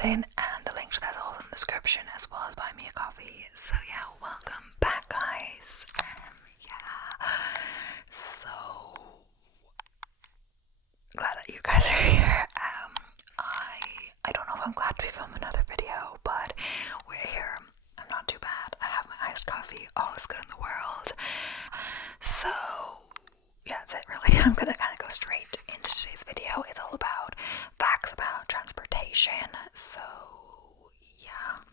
it in, and the link to that's also in the description, as well as buy me a coffee. So yeah, welcome back, guys. So glad that you guys are here. I don't know if I'm glad to be filming another video, but we're here. I'm not too bad. I have my iced coffee. All is good in the world. So yeah, that's it really. I'm gonna kind of go straight into today's video. It's all about facts about transportation. So yeah,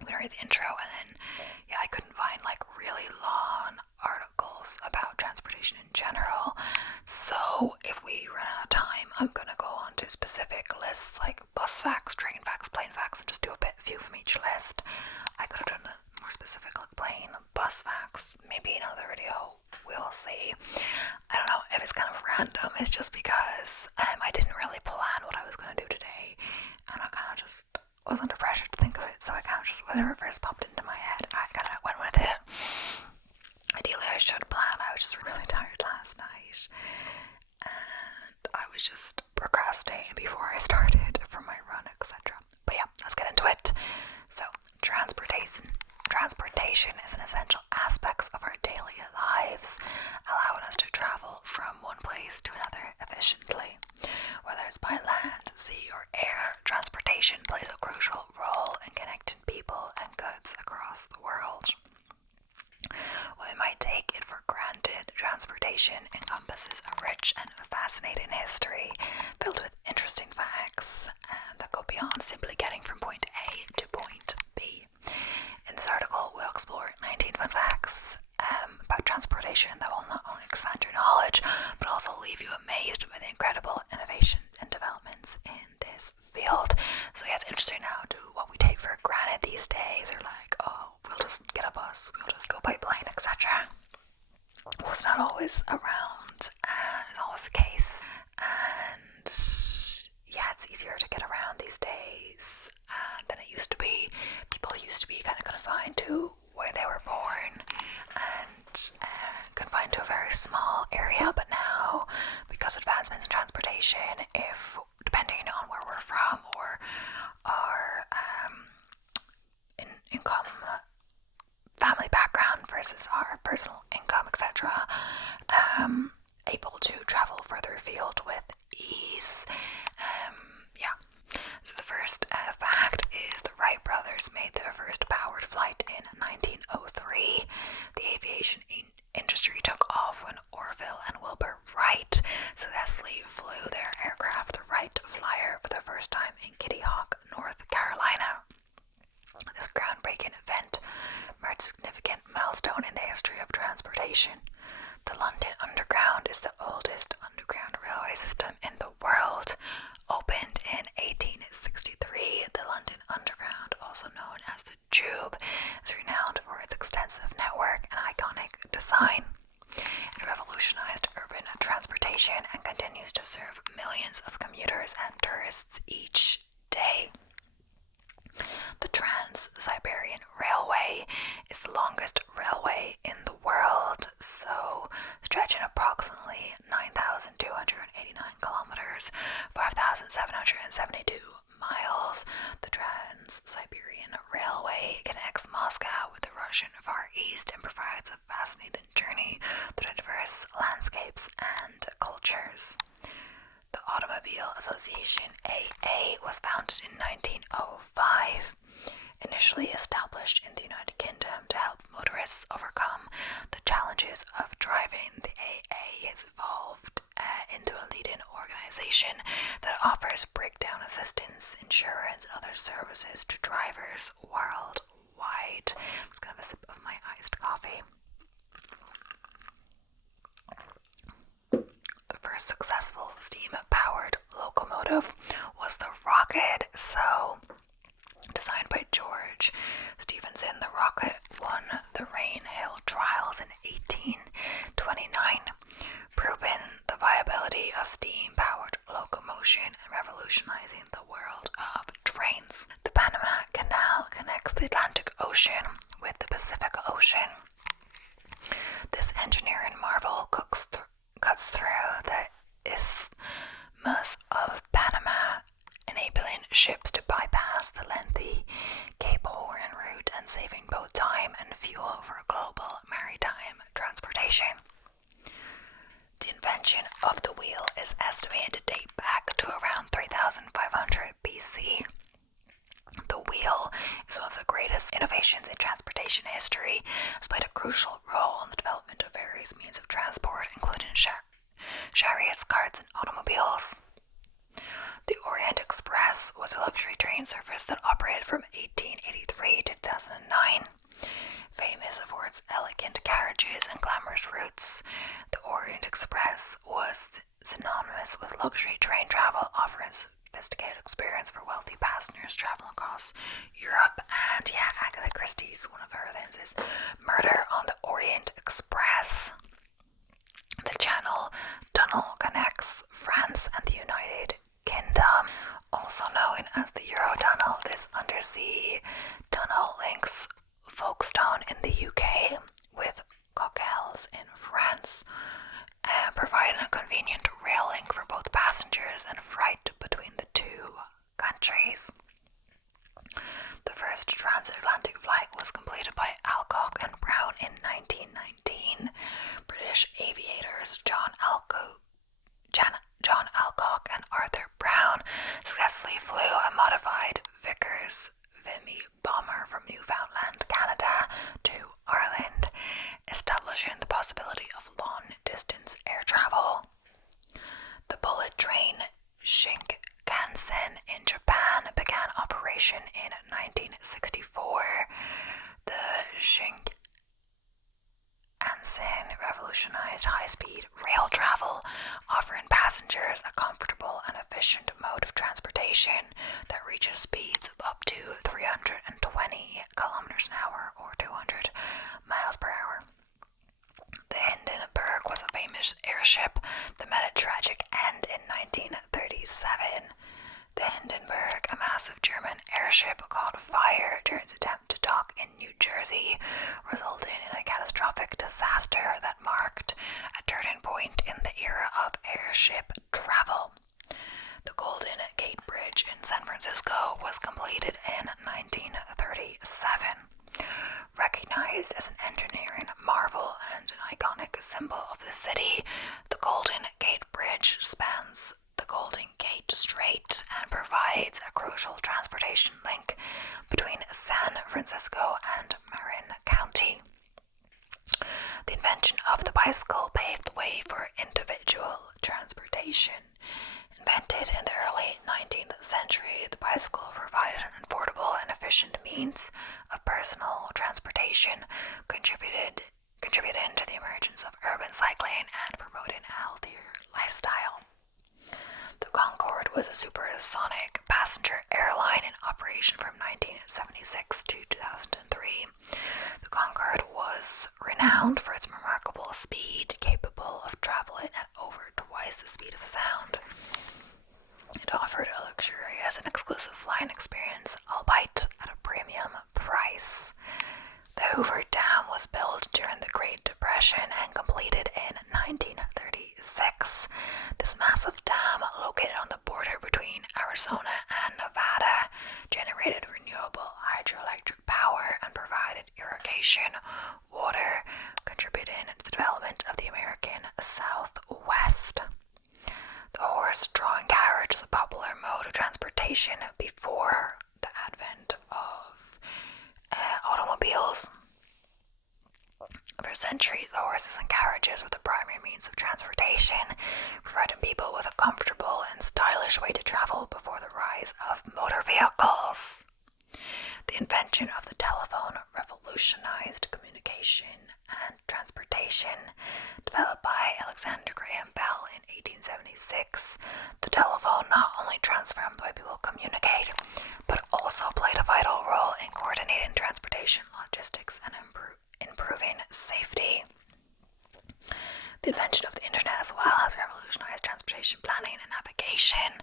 I'm gonna read the intro, and then yeah, I couldn't find like really long articles about transportation in general. So if we run out of time, I'm gonna go on to specific lists like bus facts, train facts, plane facts, and just do a few from each list. I could have done more specific like plane, bus facts, maybe in another video. We'll see. I don't know if it's kind of random. It's just because I didn't really plan what I was gonna do today, and I kind of just was under pressure to think of it. So I kind of just, whatever first popped into my head, I kind of went with it. Ideally, I should plan. I was just really tired last night, and I was just procrastinating before I started for my run, etc. But yeah, let's get into it. So, transportation is an essential aspect of our daily lives, allowing us to travel from one place to another efficiently. Whether it's by land, sea, or air, transportation plays a crucial role in connecting people and goods across the world. While we might take it for granted, transportation encompasses a rich and fascinating history filled with interesting facts that go beyond simply getting from point A to point B. In this article, we'll explore 19 fun facts about transportation that will not only expand your knowledge, but also leave you amazed by the incredible innovation and developments in this field. So yeah, it's interesting now to what we take for granted these days, or like, oh, we'll just get a bus, we'll just go by plane, etc. Well, it's not always around, and it's always the case. And yeah, it's easier to get around these days than it used to be. People used to be kind of confined to where they were born and confined to a very small area, but now, because advancements in transportation, if depending on where we're from or our income, family background versus our personal income, etc., able to travel further afield with ease. So the first fact is the Wright brothers made their first powered flight in 1903. The aviation industry took off when Orville and Wilbur Wright successfully flew their aircraft, the Wright Flyer, for the first time in Kitty Hawk, North Carolina. This groundbreaking event marked a significant milestone in the history of transportation. The London Underground is the oldest underground railway system in the world. Opened in 1863, the London Underground, also known as the Tube, is renowned for its extensive network and iconic design. It revolutionized urban transportation and continues to serve millions of commuters and tourists each day. The Trans-Siberian Railway is the longest railway in the world, so stretching approximately 9,289 kilometers, 5,772 miles. The Trans-Siberian Railway connects Moscow with the Russian Far East and provides a fascinating journey through diverse landscapes and cultures. The Automobile Association AA was founded in 1905. Initially established in the United Kingdom to help motorists overcome the challenges of driving, the AA has evolved into a leading organization that offers breakdown assistance, insurance, and other services to drivers worldwide. I'm just going to have a sip of my iced coffee. The first successful steam-powered locomotive was the Rocket. So, designed by George Stephenson, the Rocket won the Rainhill Trials in 1829, proving the viability of steam-powered locomotion and revolutionizing the world of trains. The Panama Canal connects the Atlantic Ocean with the Pacific Ocean. This engineering marvel cuts through the Isthmus of Panama, enabling ships to bypass crucial role in the development of various means of transport, including chariots, carts, and automobiles. The Orient Express was a luxury train service that operated from 1883 to 2009. Famous for its elegant carriages and glamorous routes, the Orient Express was synonymous with luxury train travel, offering sophisticated experience for wealthy passengers traveling across Europe. And yeah, Agatha Christie's, one of her things is Murder on the Orient Express. The Channel Tunnel connects France and the United Kingdom, also known as the Eurotunnel. This undersea tunnel links Folkestone in the UK with Coquelles in France, providing a convenient rail link for both passengers and freight between the two countries. The first transatlantic flight was completed by Alcock and Brown in 1919. British aviators John Alcock and Arthur Brown successfully flew a modified Vickers Vimy bomber from Newfoundland, Canada to Ireland, establishing the possibility of long-distance air travel. The bullet train Shinkansen in Japan began operation in 1964. The Shinkansen revolutionized high-speed rail travel, offering passengers a comfortable and efficient mode of transportation that reaches speeds of up to 320 kilometers an hour or 200 miles per hour. The Hindenburg was a famous airship that met a tragic end in 1937. The Hindenburg, a massive German airship, caught fire during its attempt to dock in New Jersey, resulting in a catastrophic disaster that marked a turning point in the era of airship travel. The Golden Gate Bridge in San Francisco was completed in 1937. Recognized as an engineering marvel and an iconic symbol of the city, the Golden Gate Bridge spans the Golden Gate Strait and provides a crucial transportation link between San Francisco and Marin County. The invention of the bicycle paved the way for individual transportation. Invented in the early 19th century, the bicycle provided an affordable and efficient means of personal transportation, contributing to the emergence of urban cycling and promoting a healthier lifestyle. The Concorde was a supersonic passenger airline in operation from 1976 to 2003. The Concorde was renowned for its remarkable speed, capable of traveling at over twice the speed of sound. It offered a luxurious and exclusive flying experience, albeit at a premium price. The Hoover Dam was built during the Great Depression and completed in 1936. This massive dam, located on the border between Arizona and Nevada, generated renewable hydroelectric power and provided irrigation water, contributing to the development of the American Southwest. The horse-drawn carriage was a popular mode of transportation before the advent of automobiles. For centuries, the horses and carriages were the primary means of transportation, providing people with a comfortable and stylish way to travel before the rise of motor vehicles. The invention of the telephone revolutionized communication and transportation. Developed by Alexander Graham Bell in 1876, the telephone not only transformed the way people communicate, but also played a vital role in coordinating transportation logistics and improving safety. The invention of the internet as well has revolutionized transportation planning and navigation.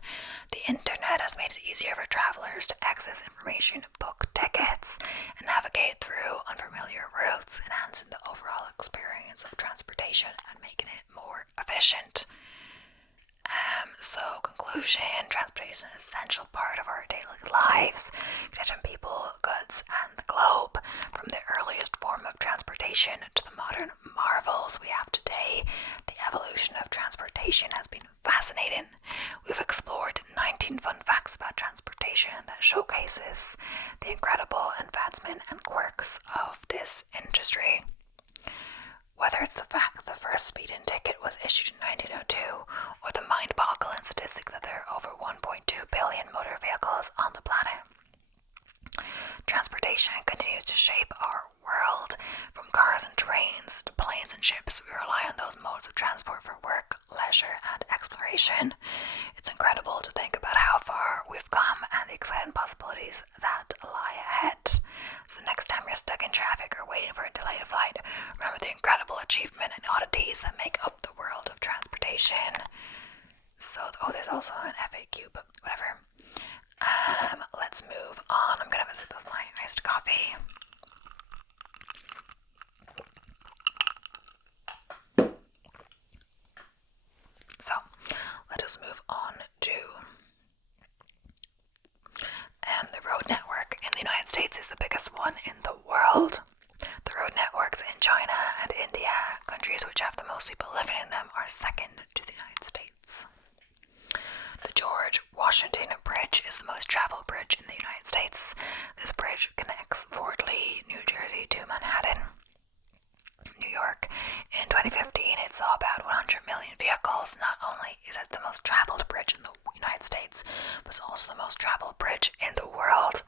The internet has made it easier for travelers to access information, book tickets, and navigate through unfamiliar routes, enhancing the overall experience of transportation and making it more efficient. Conclusion, transportation is an essential part of our daily lives, connecting people, goods, and the globe. From the earliest form of transportation to the modern marvels we have today, the evolution of transportation has been fascinating. We've explored 19 fun facts about transportation that showcases the incredible advancement and quirks of this industry. Whether it's the fact that the first speeding ticket was issued in 1902, or the mind-boggling statistic that there are over 1.2 billion motor vehicles on the planet, transportation continues to shape our world. From cars and trains to planes and ships, we rely on those modes of transport for work, leisure, and exploration. It's incredible to think about how far we've come and the exciting possibilities that lie ahead. So the next time you're stuck in traffic or waiting for a delayed flight, remember the incredible achievement and oddities that make up the world of transportation. So, there's also an FAQ, but whatever. Let's move on. I'm gonna have a sip of my iced coffee. So, let us move on to the road network in the United States is the biggest one in the world. The road networks in China and India, countries which have the most people living in them, are second to the United States. The George Washington Bridge is the most traveled bridge in the United States. This bridge connects Fort Lee, New Jersey to Manhattan, New York. In 2015, it saw about 100 million vehicles. Not only is it the most traveled bridge in the United States, but it's also the most traveled bridge in the world.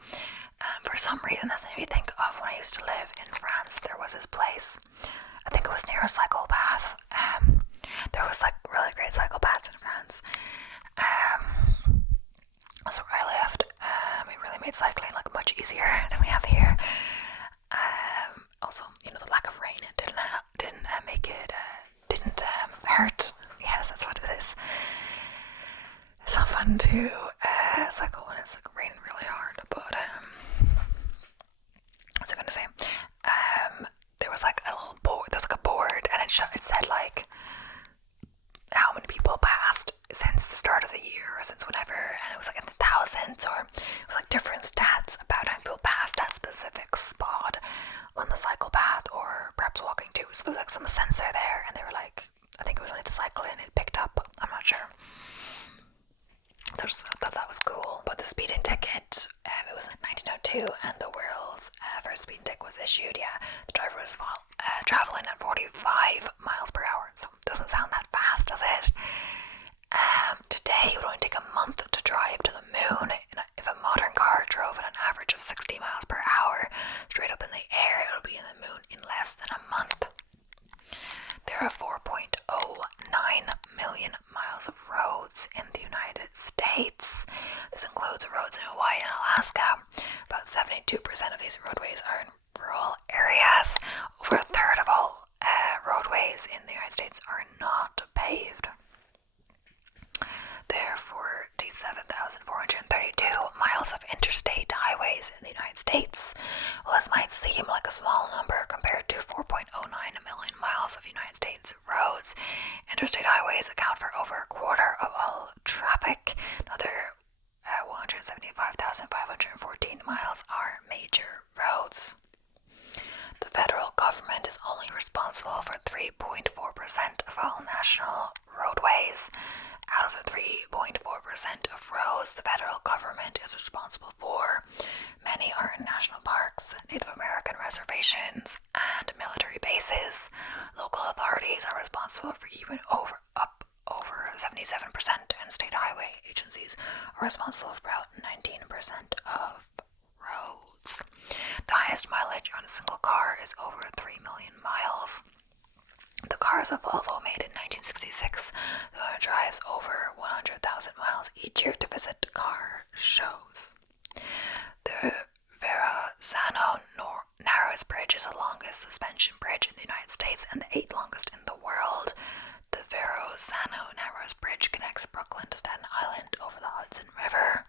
For some reason, this made me think of when I used to live in France. There was this place, I think it was near a cycle path. There was like really great cycle paths in France. That's where I lived. It really made cycling like much easier than we have here. Also, the lack of rain, it didn't make it didn't hurt. Yes, that's what it is. It's not fun to cycle when it's like raining really hard. But what was I gonna say? There was like a little board. There was like a board, and it said like how many people passed since the start of the year or since whenever, and it was like in the thousands, or it was like different stats about how many people passed that specific spot on the cycle path, or perhaps walking too. So there was like some sensor there, and they were like, I think it was only the cycling it picked up, I'm not sure. I thought that was cool. But the speeding ticket, it was in 1902, and the world's first speeding ticket was issued. Yeah, the driver was traveling at 45 miles per hour, so it doesn't sound that fast, does it? Today, it would only take a month to drive to the moon. If a modern car drove at an average of 60 miles per hour straight up in the air, it would be in the moon in less than a month. There are 4.09 million miles of roads in the United States. This includes roads in Hawaii and Alaska. About 72% of these roadways are in rural areas. Over a third of all roadways in the United States are not paved. There are 47,432 miles of interstate highways in the United States. Well, this might seem like a small number compared to 4.09 million miles of United States roads. Interstate highways account for over a quarter of all traffic. Another 175,514 miles are major roads. The federal government is only responsible for 3.4% of all national roadways. Out of the 3.4% of roads the federal government is responsible for, many are in national parks, Native American reservations, and military bases. Local authorities are responsible for keeping over 77%, and state highway agencies are responsible for about 19% of roads. The highest mileage on a single car is over 3 million miles. The car is a Volvo made in 1966. The owner drives over 100,000 miles each year to visit car shows. The Verrazano Narrows Bridge is the longest suspension bridge in the United States and the 8th longest in the world. The Verrazano Narrows Bridge connects Brooklyn to Staten Island over the Hudson River.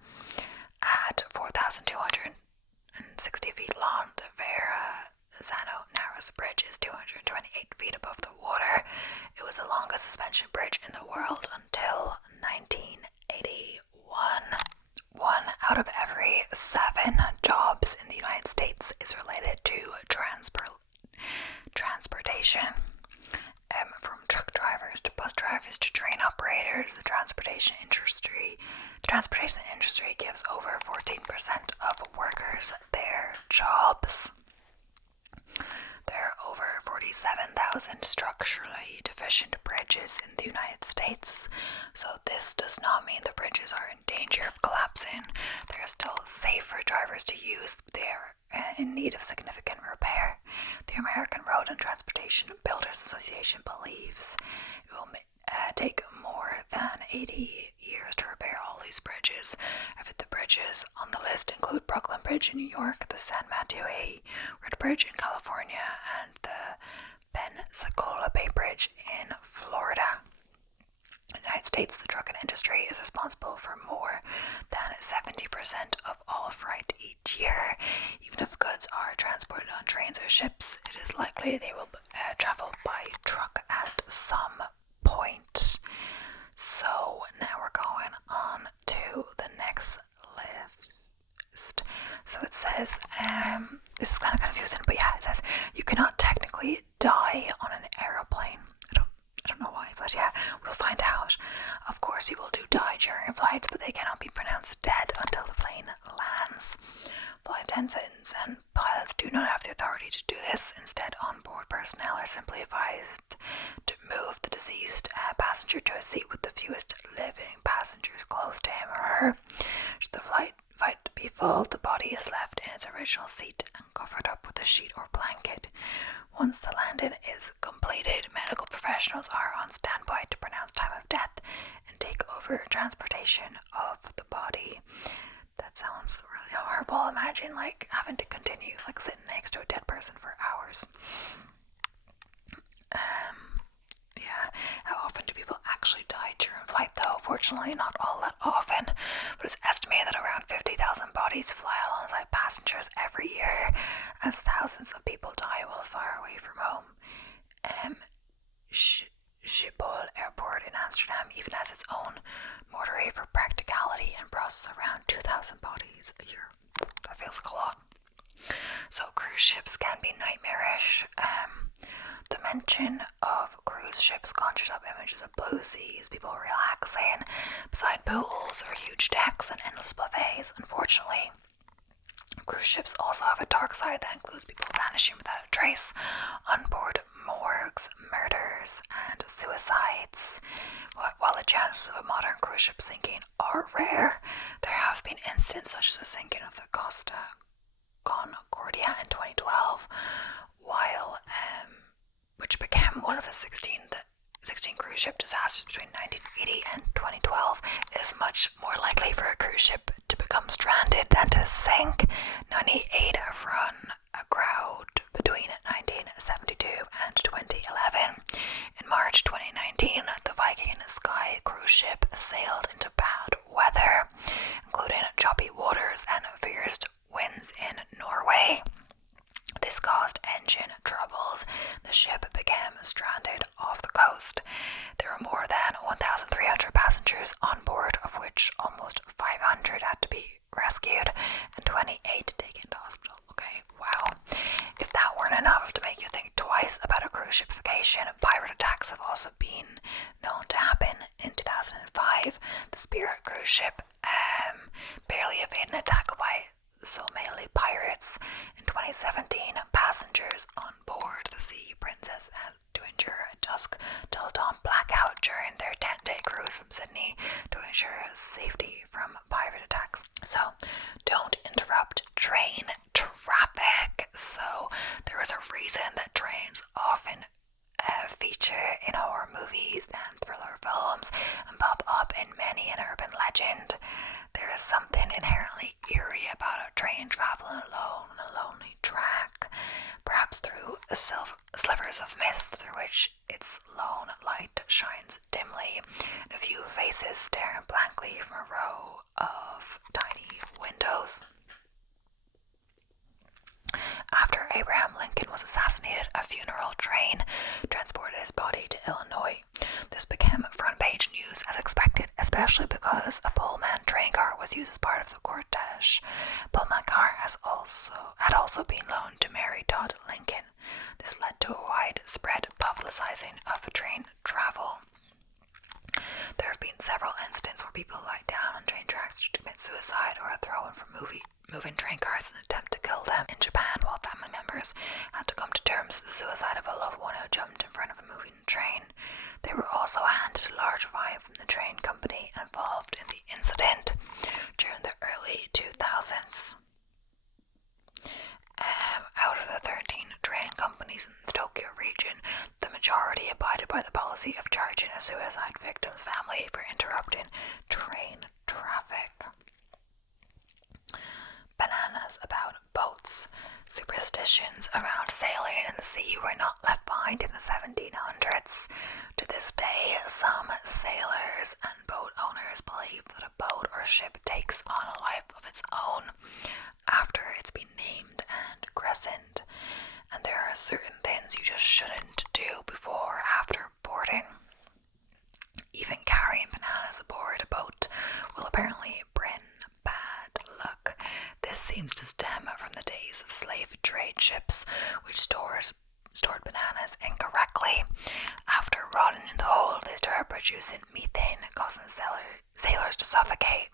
At 4,260 feet long, the Verrazano Narrows Bridge is 228 feet above the water. It was the longest suspension bridge in the world until 1981. 1 out of every 7 jobs in the United States is related to transportation. From truck drivers to bus drivers to train operators, the transportation industry gives over 14% of workers their jobs. There are over 45 47,000 structurally deficient bridges in the United States. So this does not mean the bridges are in danger of collapsing. They're still safe for drivers to use. They're in need of significant repair. The American Road and Transportation Builders Association believes it will take more than 80 years to repair all these bridges. The bridges on the list include Brooklyn Bridge in New York, the San Mateo Red Bridge in California, and the Pensacola Bay Bridge in Florida. In the United States, the trucking industry is responsible for more than 70% of all freight each year. Even if goods are transported on trains or ships, it is likely they will travel by truck at some point. So now we're going on to the next list. So it says, this is kind of confusing, but yeah, it says you cannot technically die on an aeroplane. I don't know why, but yeah, we'll find out. Of course, people do die during flights, but they cannot be pronounced dead until the plane lands. Flight attendants and pilots do not have the authority to do this. Instead, onboard personnel are simply advised to move the deceased passenger to a seat with the fewest living passengers close to him or her. Should the flight be full, the body is left in its original seat and covered up with a sheet or blanket. Once the landing is completed, medical professionals are on standby to pronounce time of death and take over transportation of the body. That sounds really horrible. Imagine having to continue sitting next to a dead person for hours. Yeah, how often do people actually die during flight though? Fortunately, not all that often, but it's estimated that around 50,000 bodies fly alongside passengers every year, as thousands of people die while far away from home. Schiphol Airport in Amsterdam even has its own mortuary for practicality and processes around 2,000 bodies a year. That feels like a lot. So cruise ships can be nightmarish. The mention of cruise ships conjures up images of blue seas, people relaxing beside pools or huge decks and endless buffets. Unfortunately, cruise ships also have a dark side that includes people vanishing without a trace on board, morgues, murders, and suicides. While the chances of a modern cruise ship sinking are rare, there have been incidents such as the sinking of the Costa Concordia in 2012, which became one of the 16 cruise ship disasters between 1980 and 2012. It is much more likely for a cruise ship to become stranded than to sink. 98 have run aground between 1972 and 2011. In March 2019, the Viking Sky cruise ship sailed into bad weather, including choppy waters and fierce winds in Norway. This caused engine troubles. The ship became stranded off the coast. There were more than 1,300 passengers on board, of which almost 500 had to be rescued and 28 taken to hospital. Okay, wow. If that weren't enough to make you think twice about a cruise ship vacation, pirate attacks have also been known to happen. In 2005, the Spirit cruise ship barely evaded an attack by Somali pirates. In 2017, passengers on board the Sea Princess had to endure a dusk till dawn blackout during their 10-day cruise from Sydney to ensure safety from pirate attacks. So, don't interrupt train traffic. So, there is a reason that trains often feature in horror movies and thriller films and pop up in many an urban legend. There is something inherently eerie about a train traveling alone on a lonely track, perhaps through slivers of mist through which its lone light shines dimly, and a few faces staring blankly from a row of tiny windows. After Abraham Lincoln was assassinated, a funeral train transported his body to Illinois. This became front-page news as expected, especially because a Pullman train car was used as part of the cortege. Pullman car had also been loaned to Mary Todd Lincoln. This led to a widespread publicizing of train travel. There have been several incidents where people lie down on train tracks to commit suicide or are thrown from moving train cars in an attempt to kill them in Japan, while family members had to come to terms with the suicide of a loved one who jumped in front of a moving train. They were also handed a large fine from the train company involved in the incident during the early 2000s. Out of the 13 train companies in the Tokyo region, the majority abided by the policy of charging a suicide victim's family for interrupting train traffic. Bananas about boats. Superstitions around sailing in the sea were not left behind in the 1700s. To this day, some sailors and boat owners believe that a boat or ship takes on a life of its own after it's been named and christened, and there are certain things you just shouldn't do before or after boarding. Even carrying bananas aboard a boat will apparently bring bad luck. This seems to stem from the days of slave trade ships, which stored bananas incorrectly. After rotting in the hold, they started producing methane, causing sailors to suffocate.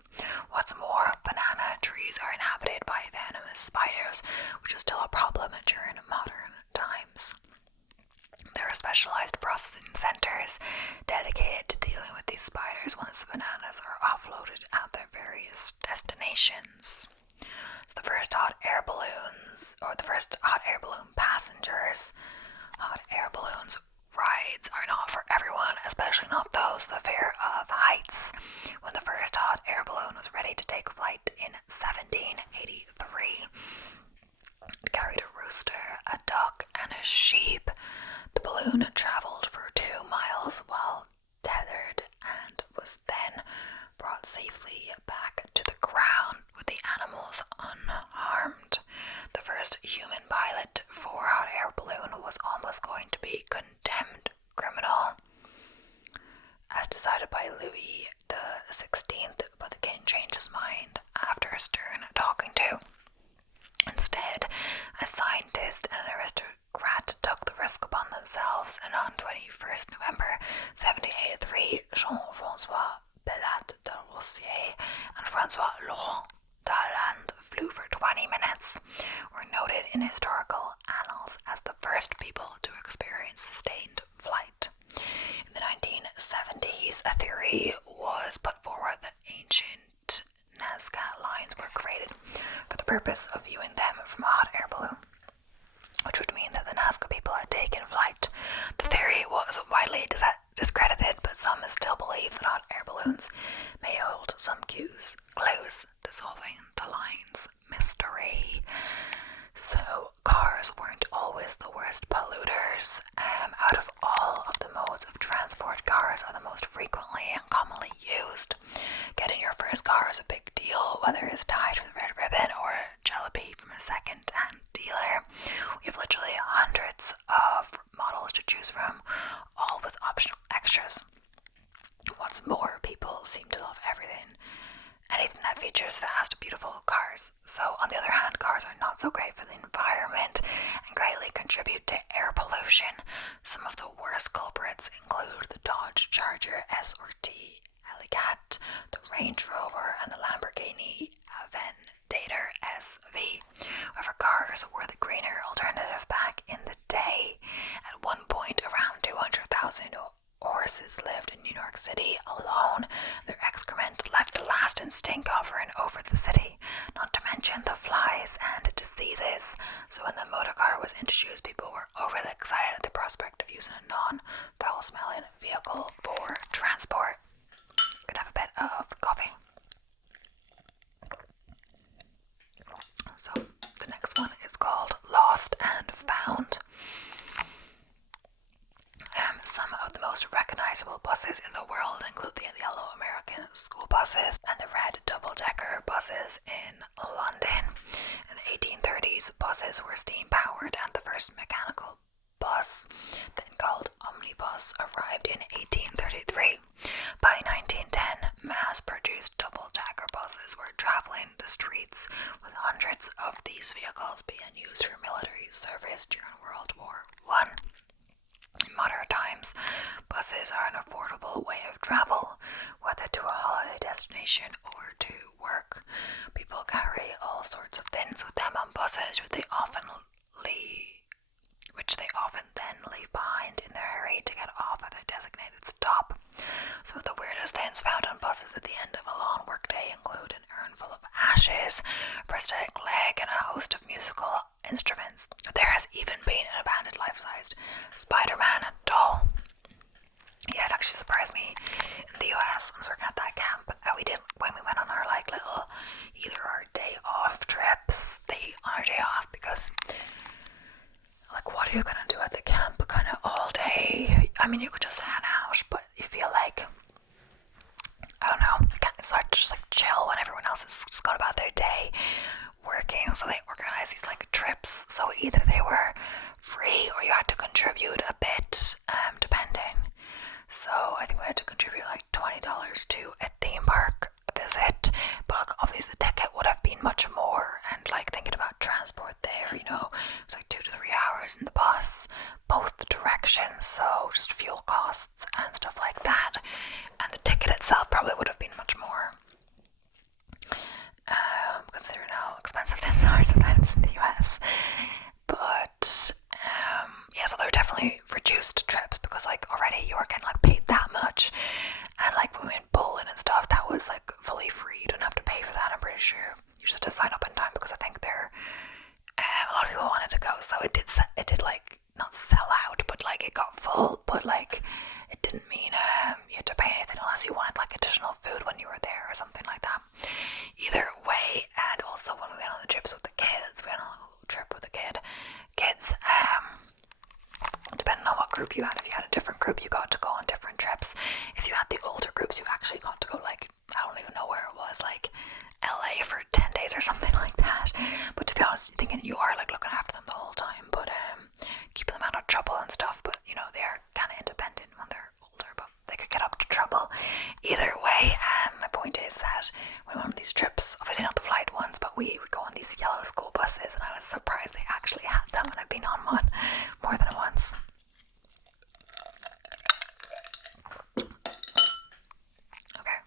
What's more, banana trees are inhabited by venomous spiders, which is still a problem during modern times. There are specialized processing centers dedicated to dealing with these spiders once the bananas are offloaded at their various destinations. So the first hot air balloon passengers. Hot air balloons rides are not for everyone, especially not those with a fear of heights. When the first hot air balloon was ready to take flight in 1783, it carried a rooster, a duck, and a sheep. The balloon traveled for 2 miles while tethered and was then brought safely back to the ground with the animals unharmed. The first human pilot for a hot air balloon was almost going to be condemned criminal, as decided by Louis XVI, but the king changed his mind after a stern talking to. Instead, a scientist and an aristocrat took the risk upon themselves, and on 21st November 1783, Jean-François Bellat de Rossier and François Laurent Dalland flew for 20 minutes, were noted in historical annals as the first people to experience sustained flight. In the 1970s, a theory was put forward that ancient Nazca lines were created for the purpose of viewing them from a hot air balloon, which would mean that the Nazca people had taken flight. The theory was widely discredited, but some still believe that hot air balloons may hold some clues to solving the line's mystery. So, cars weren't always the worst polluters. Out of all of the modes of transport, cars are the most frequently and commonly used. Getting your first car is a big deal, whether it's tied with a red ribbon or a jalopy from a second-hand dealer. We have literally hundreds of models to choose from, all with optional extras. What's more, people seem to love anything that features fast, beautiful cars. So, on the other hand, cars are not so great for the environment and greatly contribute to air pollution. Some of the worst culprits include the Dodge Charger S/T Hellcat, the Range Rover, and the Lamborghini Aventador SV. However, cars were the greener alternative back in the day. At one point, around 200,000 horses lived in New York City alone. Their excrement left a lasting stink hovering over the city, not to mention the flies and diseases. So when the motor car was introduced, people were overly excited at the prospect of using a non-foul smelling vehicle for transport. Could have a bit of coffee. So the next one is called Lost and Found. Some of the most recognizable buses in the world include the yellow American school buses and the red double-decker buses in London. In the 1830s, buses were steam-powered, and the first mechanical bus, then called omnibus, arrived in 1833. By 1910, mass-produced double-decker buses were traveling the streets, with hundreds of these vehicles being used for military service during World War I. In modern times, buses are an affordable way of travel, whether to a holiday destination or to work. People carry all sorts of things with them on buses, sashes, prosthetic leg, and a host of musical instruments. There has even been an abandoned life-sized Spider-Man doll. Yeah, it actually surprised me in the US. I was working at that camp. We did, when we went on our like little, either our day off trips, on our day off, because like what are you gonna do at the camp kind of all day? I mean, you could just hang out, but you feel like, I don't know, it's hard to just like chill when everyone else has just gone about their day working. So they organize these like trips, so either they were free or you had to contribute a bit, depending. So I think we had to contribute like $20 to a theme park visit, but like, obviously the ticket would have been much more, and like thinking about transport there, you know, it was like 2 to 3 hours in the bus both directions, so just fuel costs and stuff like that, and the ticket itself probably would have been much more, considering how expensive things are sometimes in the US. But yeah, so they were definitely reduced trips, because like already you were getting like paid that much, and like when we went bowling and stuff, that was like fully free. You don't have to pay for that. I'm pretty sure you just had to sign up in time, because I think there a lot of people wanted to go, so it did like not sell out, but like it got full, but like it didn't mean you had to pay anything unless you wanted like additional food when you were there or something like that. Either way, and also when we went on the trips with the kids, we went on a little trip with the kids, depending on what group you had. If you had a different group, you got to go on different trips. If you had the older groups, you actually got to go like, I don't even know where it was, like LA for 10 days or something like that. But to be honest, you're thinking you are like looking after them the whole time, but keeping them out of trouble and stuff. But you know, they're kind of independent when they're older, but they could get up to trouble. Either way, my point is that when we went on these trips, obviously not the flight ones, but we would go on these yellow school buses, and I was surprised they actually had them, and I've been on one more than once. Okay,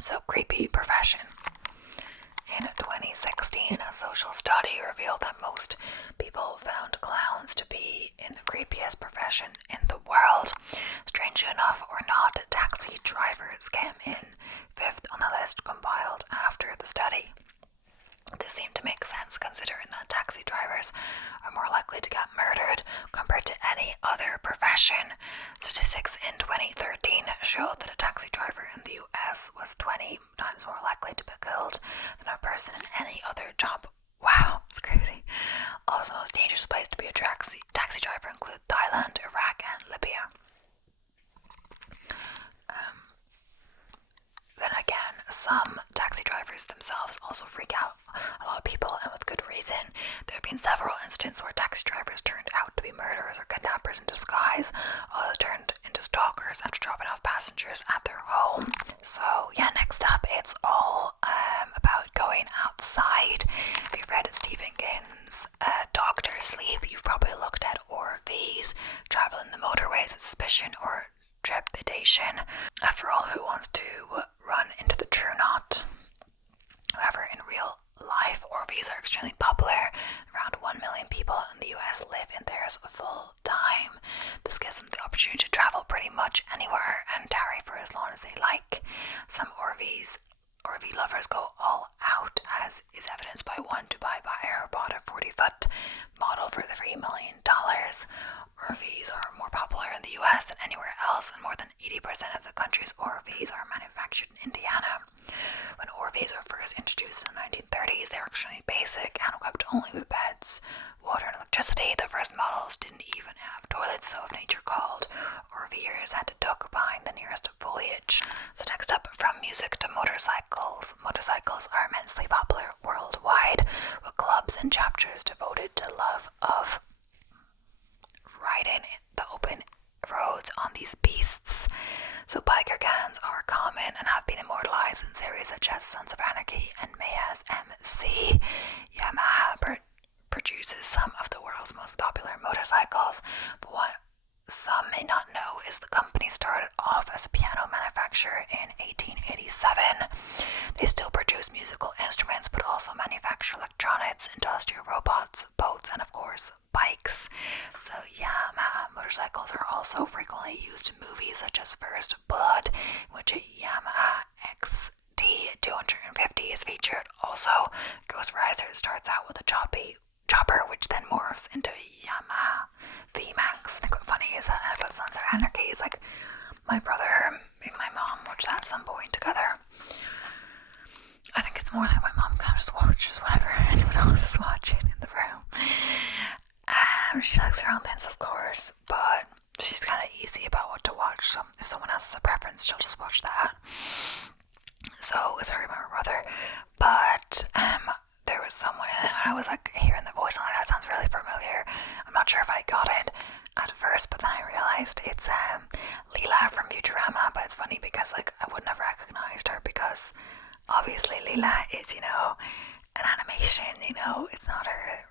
so creepy profession. In 2016, a social study revealed that most people found clowns to be in the creepiest profession in the world. Strangely enough or not, taxi drivers came in 5th on the list compiled after the study. This seemed to make sense, considering that taxi drivers are more likely to get murdered compared to any other profession. Statistics in 2013 showed that a taxi driver in the US was 20 times more likely to be killed than a person in any other job. Wow, that's crazy. Also, the most dangerous place to be a taxi driver include Thailand, Iraq, and Libya. Then again, some taxi drivers themselves also freak out a lot of people, and with good reason. There have been several instances where taxi drivers turned out to be murderers or kidnappers in disguise, others turned into stalkers after dropping off passengers at their home. So yeah, next up, it's all about going outside. If you've read Stephen King's Dr. Sleep, you've probably looked at ORVs, traveling the motorways with suspicion or trepidation. After all, who wants to run into the true knot? However, in real life, ORVs are extremely popular. Around 1 million people in the US live in theirs full time. This gives them the opportunity to travel pretty much anywhere and tarry for as long as they like. Some RV lovers go all out, as is evidenced by one Dubai buyer who bought a 40-foot model for $3 million. RVs are more popular in the US than anywhere else, and more than 80% of the country's RVs are manufactured in Indiana. When RVs were first introduced in the 1930s, they were extremely basic and equipped only with beds, water, and electricity. The first models didn't even have toilets, so if nature called, RVers had to duck behind the nearest foliage. So next up, from music to motorcycles. Motorcycles are immensely popular worldwide, with clubs and chapters devoted to love of riding the open roads on these beasts. So biker gangs are common and have been immortalized in series such as Sons of Anarchy and Mayaz MC. Yamaha produces some of the world's most popular motorcycles, but what some may not know is the company started off as a piano manufacturer in 1887. They still produce musical instruments, but also manufacture electronics, industrial robots, boats, and of course, bikes. So Yamaha motorcycles are also frequently used in movies such as First Blood, in which a Yamaha XT250 is featured. it's more like my mom kind of just watches whatever anyone else is watching in the room. She likes her own things, of course, but she's kind of easy about what to watch, so if someone has a preference, she'll just watch that. So it was her and my brother, but there was someone in it, and I was like hearing the voice, and that sounds really familiar. I'm not sure if I got it at first, but then I realized it's Leela from Futurama. But it's funny because like I wouldn't have recognized her, because obviously Leela is, you know, an animation, you know, it's not her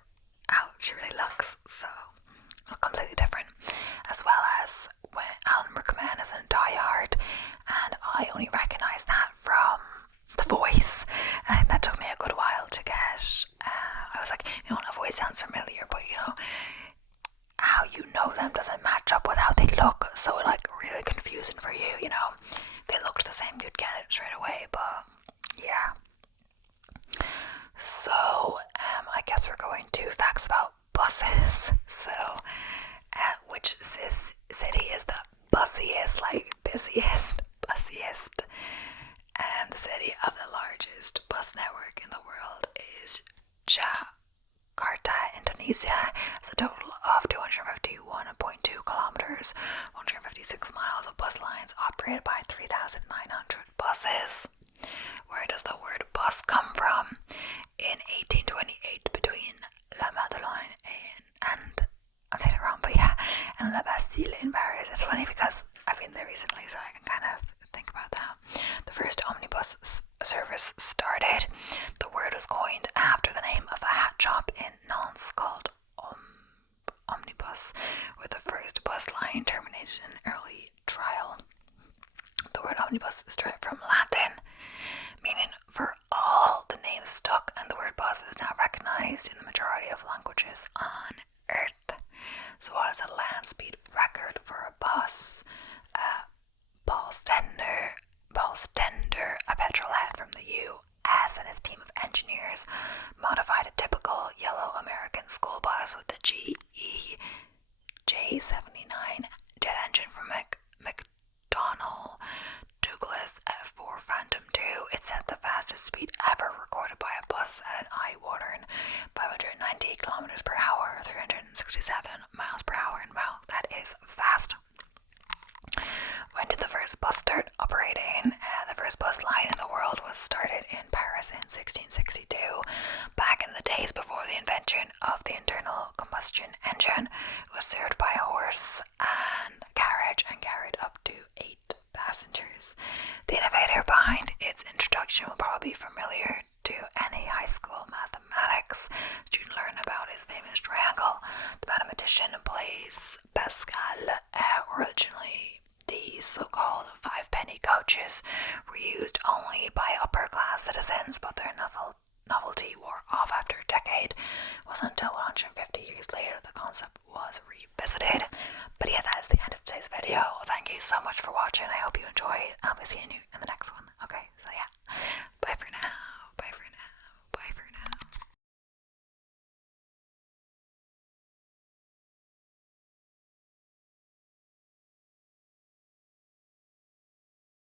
how she really looks, so completely different. As well as when Alan Rickman is in Die Hard, and I only recognise that from the voice, and I think that took me a good while to get. I was like, you know, the voice sounds familiar, but you know, how you know them doesn't match up with how they look, so like really confusing for you, you know. They looked the same, you'd get it straight away, but yeah. So I guess we're going to facts about buses. So which city is the busiest, like busiest, busiest? And the city of the largest bus network in the world is Jakarta, Indonesia. It's a total of 251.2 kilometers, 156 miles of bus lines operated by 3,900 buses. Where does the word bus come from? In 1828, between La Madeleine and I'm saying it wrong, but yeah, and La Bastille in Paris. It's funny because I've been there recently, so I can kind of think about that. The first omnibus service started. The word was coined after the name of a hat shop in Nantes called Omnibus, where the first bus line terminated an early trial. The word omnibus is derived from Latin, meaning for all. The name stuck, and the word bus is now recognized in the majority of languages on Earth. So what is a land speed record for a bus? Paul Stender, a petrolhead from the US, and his team of engineers modified a typical yellow American school bus with the GE J79 jet engine from McDonnell Douglas F4 Phantom 2. It set the fastest speed ever recorded by a bus at an eye-watering 590 kilometers per hour, 367 miles per hour, and wow, that is fast. When did the first bus start operating? The first bus line in the world was started in Paris in 1662, back in the days before the invention of the internal combustion engine. It was served by a horse and carriage and carried up to 8 passengers. The innovator behind its introduction will probably be familiar to any high school mathematics student. Learn about his famous triangle. The mathematician Blaise Pascal. Originally, these so-called 5-penny coaches were used only by upper-class citizens, but their novelty wore off after a decade. It wasn't until 150 years later the concept was revisited. But yeah, that is the end of today's video. Thank you so much for watching. I hope you enjoyed.